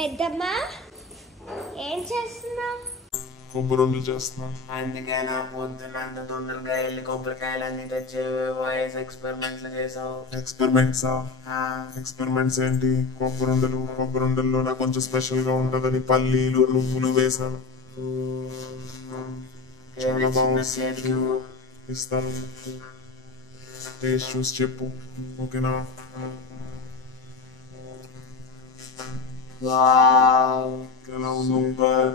పెద్దమ్మా ఏం చేస్తున్నావు? కొబ్బరి చేస్తున్నాం. అందుకే నా పొద్దున అంత తొందరగా వెళ్ళి కొబ్బరికాయలు అన్ని తెచ్చి వాయిస్ ఎక్స్పెరిమెంట్స్ చేసావు. ఎక్స్పెరిమెంట్స్ ఏంటి? కొబ్బరుండల్లో నాకు కొంచెం స్పెషల్ గా ఉంటదని పల్లీలు నువ్వులు వేసాను. చాలా బాగుంది. ఇస్తాను, టేస్ట్ చూసి చెప్పు. ఓకేనా? ఎలా సూపర్.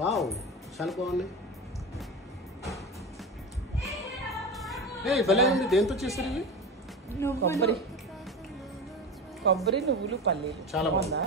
వావ్, చాలా బాగుంది. భలే ఉంది. దేంతో చేస్తారు ఇవి? కొబ్బరి నువ్వులు పల్లీలు. చాలా బాగుందా?